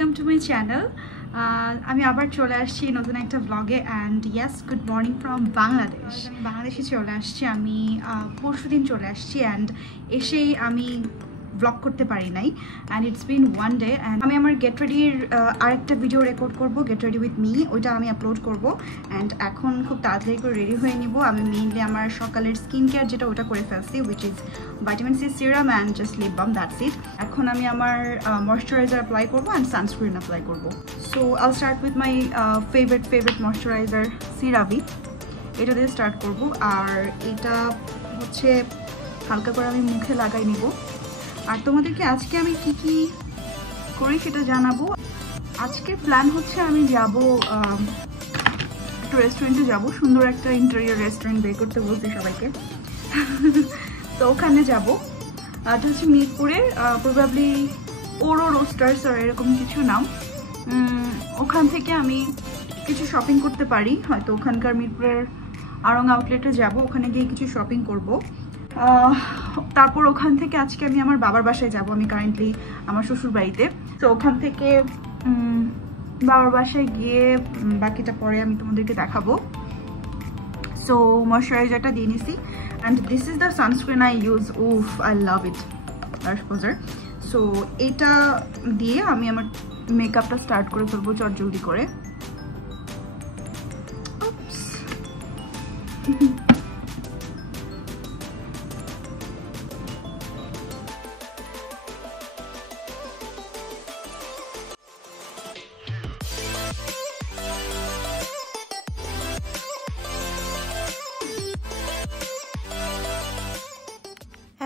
Welcome to my channel. আমি আবার চলে আসছি নতুন একটা ব্লগে and yes good morning from Bangladesh. আমি বাংলাদেশে চলে আসছি, আমি পরশুদিন চলে আসছি অ্যান্ড এসেই আমি ব্লগ করতে পারি নাই and it's been one day. And আমি আমার গেট রেডির আরেকটা ভিডিও রেকর্ড করব, গেট রেডি উইথ মি, ওইটা আমি আপলোড করব। অ্যান্ড এখন খুব তাড়াতাড়ি করে রেডি হয়ে নিব। আমি মেইনলি আমার সকালের স্কিন কেয়ার যেটা ওটা করে ফেলছি, which is vitamin C serum and just lip balm, that's it. এখন আমি আমার ময়শ্চারাইজার অ্যাপ্লাই করবো অ্যান্ড সানস্ক্রিন অ্যাপ্লাই করবো। So I'll start with my favourite moisturiser CeraVe, এটা দিয়ে স্টার্ট করব। আর এটা হচ্ছে হালকা করে আমি মুখে লাগাই নিব। আর তোমাদেরকে আজকে আমি কি কি করি সেটা জানাবো। আজকের প্ল্যান হচ্ছে আমি যাব একটা রেস্টুরেন্টে যাব, সুন্দর একটা ইন্টেরিয়র রেস্টুরেন্ট বের করতে বলছি সবাইকে। তো ওখানে যাব, এটা হচ্ছে মিরপুরের প্রবাবলি ওরো রোস্টার্স আর এরকম কিছু নাম। ওখান থেকে আমি কিছু শপিং করতে পারি, হয়তো ওখানকার মিরপুরের আড়ং আউটলেটে যাব, ওখানে গিয়ে কিছু শপিং করব। তারপর ওখান থেকে আজকে আমি আমার বাবার বাসায় যাব। আমি কারেন্টলি আমার শ্বশুর বাড়িতে, তো ওখান থেকে বাবার বাসায় গিয়ে বাকিটা পরে আমি তোমাদেরকে দেখাবো। সো ময়শ্চারাইজারটা দিয়ে নিছি and this is the sunscreen I use. উফ, I love it, exposure. So এটা দিয়ে আমি আমার মেকআপটা স্টার্ট করে ফেলবো চটজলদি করে।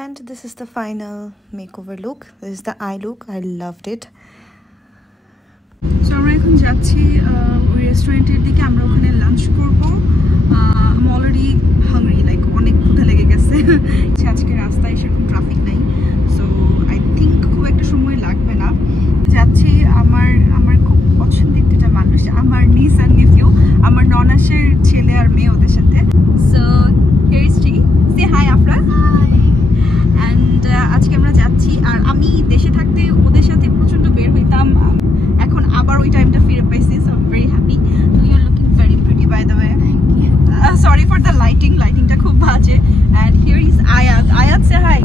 And this is the final makeover look. This is the eye look. I loved it. So আমরা এখন যাচ্ছি ওই রেস্টুরেন্টের দিকে, আমরা ওখানে লাঞ্চ করব। I'm already hungry, like অনেক ক্ষুধা লেগে গেছে। আজকে রাস্তায় সেরকম ট্রাফিক নাই, সো আই থিঙ্ক খুব একটা সময় লাগবে না। যাচ্ছি আমার খুব পছন্দের দুটা মানুষ, আমার নিস আর নেফিউ, আমার ননাসের ছেলে আর মেয়ে, ওদের সাথে। So here is T, say hi Afra. And আজকে আমরা যাচ্ছি। আর আমি দেশে থাকতে ওদের সাথে প্রচণ্ড বের হইতাম, এখন আবার ওই টাইমটা ফিরে পাইছি। So I am very happy. So you are looking very pretty by the way. Sorry for the লাইটিংটা খুব বাজে। And here is Ayat, say hi.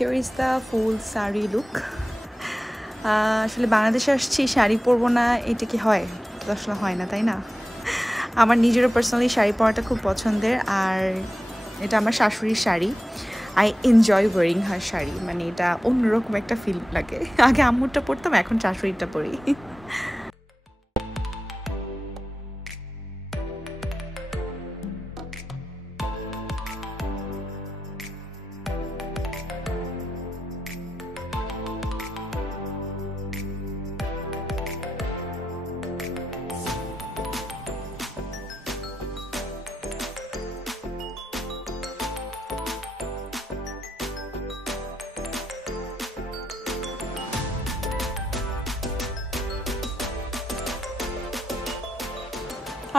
Here is the full sari look. আসলে বাংলাদেশে আসছি, শাড়ি পরবো না, এটা কি হয়? এটা আসলে হয় না, তাই না? আমার নিজেরও পার্সোনালি শাড়ি পরাটা খুব পছন্দের, আর এটা আমার শাশুড়ির শাড়ি। আই এনজয় ওয়ারিং হার শাড়ি, মানে এটা অন্যরকম একটা ফিল লাগে। আগে আম্মুরটা পরতাম, এখন শাশুড়িটা পরি।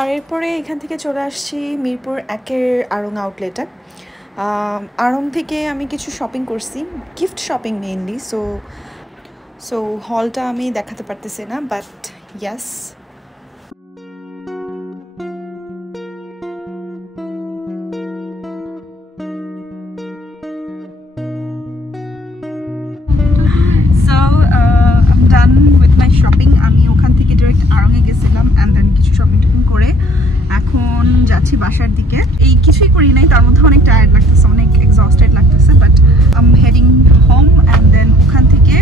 আর এরপরে এখান থেকে চলে আসছি মিরপুর 1-এর আড়ং আউটলেটে। আড়ং থেকে আমি কিছু শপিং করছি, গিফট শপিং মেইনলি। সো হলটা আমি দেখাতে পারতেছি না, বাট ইয়াস। শপিং আমি ওখান থেকে ডিরেক্ট আড়ংয়ে গেছিলাম অ্যান্ড দেন কিছু শপিং টপিং করে এখন যাচ্ছি বাসার দিকে। এই কিছুই করি নাই, তার মধ্যে অনেক টায়ার্ড লাগতেছে, অনেক এক্সস্টেড লাগতেছে, but I am heading home and then ওখান থেকে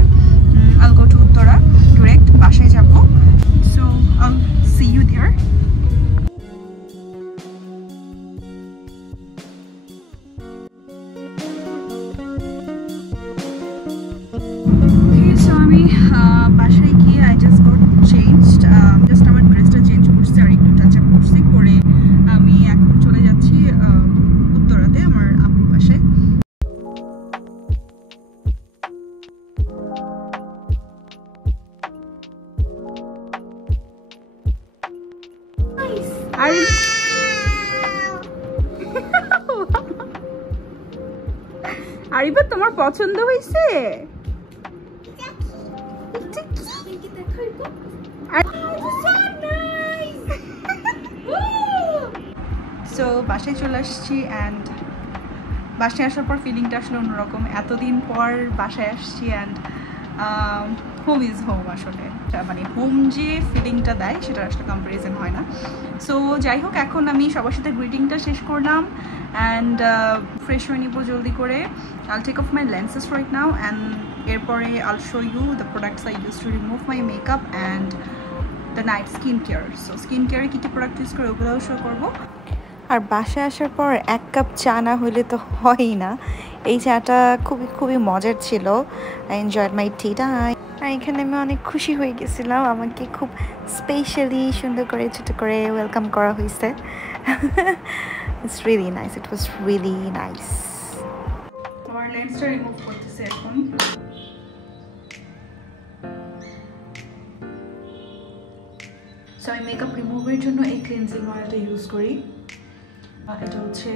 আইল গো টু উত্তরা, ডিরেক্ট বাসায় যাব। সো আইল সি ইউ দেয়ার। আমি বাসায় গিয়ে I just got changed, just আমার ড্রেসটা চেঞ্জ করছি আর একটু টাচ আপ করছি করে আমি এখন আরিবা তোমার পছন্দ হয়েছে? সো বাসায় চলে আসছি অ্যান্ড বাসায় আসার পর ফিলিংটা আসলে অন্যরকম। এতদিন পর বাসায় আসছি অ্যান্ড হোম ইজ হোম। আসলে মানে হোম যে ফিলিংটা দেয় সেটা আসলে কম্পারিজন হয় না। সো যাই হোক, এখন আমি সবার সাথে গ্রিটিংটা শেষ করলাম অ্যান্ড ফ্রেশ হয়ে নিব জলদি করে। I'll take off my lenses right now and এরপরে I'll show you the products I use to remove my makeup and the night skincare. So skincare কি কি প্রোডাক্ট ইউজ করে ওগুলোও শো করবো। আর বাসায় আসার পর 1 কাপ চা না হলে তো হয়ই না। এই চাটা খুবই মজার ছিল। I enjoyed my tea time. আর এখানে আমি অনেক খুশি হয়ে গেছিলাম, আমাকে খুব স্পেশালি সুন্দর করে ছোট করে ওয়েলকাম করা হয়েছে। It's really nice. It was really nice. আমার লেন্সটা রিমুভ করতেছি এখন। সো আমি মেকআপ রিমুভের জন্য এই ক্লিনজিং অয়েলটা ইউজ করি। এটা হচ্ছে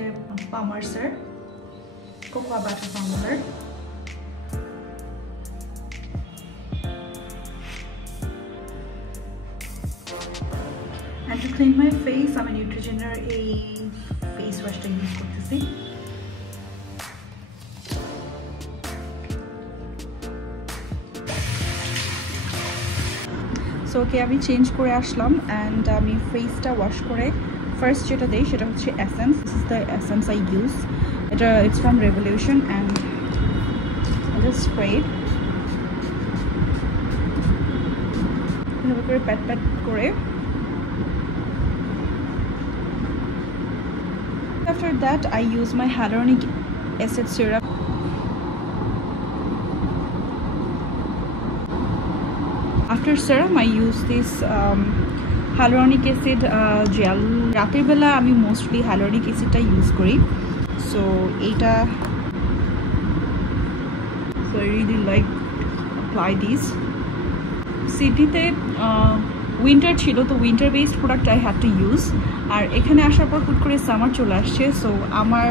পামার্সের cocoa butter powder. And to clean my face আমি নিউট্রিজেনের এই ফেস ওয়াশটা ইউজ করতেছি। সো ওকে, আমি চেঞ্জ করে আসলাম অ্যান্ড আমি ফেসটা ওয়াশ করে ফার্স্ট যেটা দেই সেটা হচ্ছে essence. This is the essence I use. এটা it's from Revolution and just spray এভাবে করে প্যাট করে। After that I use my hyaluronic acid serum. After serum I use this hyaluronic acid gel. রাতের বেলা আমি মোস্টলি hyaluronic acidটা use করি। So এইটা so I really like apply this. সিটিতে উইন্টার ছিল তো winter based product I had to use. আর এখানে আসার পর হুট করে সামার চলে আসছে। সো আমার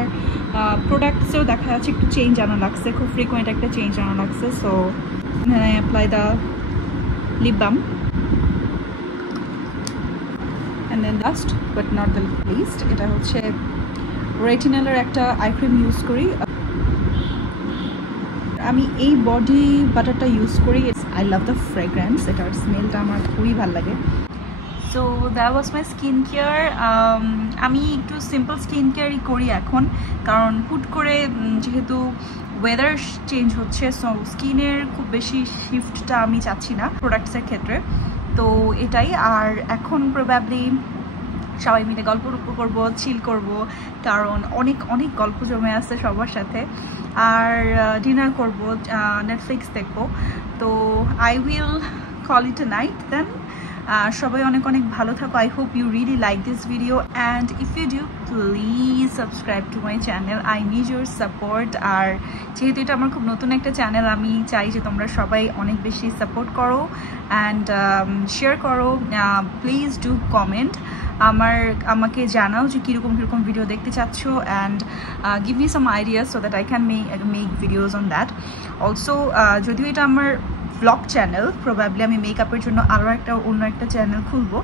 প্রোডাক্টসেও দেখা যাচ্ছে একটু চেঞ্জ আনা লাগছে, খুব ফ্রিকোয়েন্ট একটা চেঞ্জ আনা লাগছে। So I apply the lip balm and then last but not the least, এটা হচ্ছে রেটিনালের একটা আই ক্রিম ইউজ করি। আমি এই বডি বাটারটা ইউজ করি। আই লাভ দ্য ফ্রেগ্রেন্স, এটার স্মেলটা আমার খুবই ভালো লাগে। So that was my skin care. আমি একটু সিম্পল স্কিন কেয়ারই করি এখন, কারণ হুট করে যেহেতু ওয়েদার চেঞ্জ হচ্ছে সো স্কিনের খুব বেশি শিফটটা আমি চাচ্ছি না প্রোডাক্টসের ক্ষেত্রে। তো এটাই। আর এখন প্রবাবলি সবাই মিলে গল্প করবো, চিল করব, কারণ অনেক গল্প জমে আছে সবার সাথে। আর ডিনার করব, নেটফ্লিক্স দেখবো। তো I will call it a night then. সবাই অনেক ভালো থাকো। I hope you really like this video and if you do please subscribe to my channel. I need your support. আর যেহেতু এটা আমার খুব নতুন একটা চ্যানেল, আমি চাই যে তোমরা সবাই অনেক বেশি সাপোর্ট করো অ্যান্ড শেয়ার করো। প্লিজ ডু কমেন্ট, আমাকে জানাও যে কীরকম ভিডিও দেখতে চাচ্ছ and give me some ideas so that I can make videos on that. Also যদিও এটা আমার ব্লগ চ্যানেল, প্রবাবলি আমি মেকআপের জন্য আরও অন্য একটা চ্যানেল খুলবো।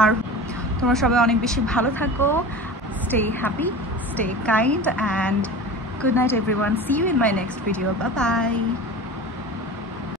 আর তোমরা সবাই অনেক বেশি ভালো থাকো। Stay happy, stay kind and good night everyone. See you in my next video. Bye by.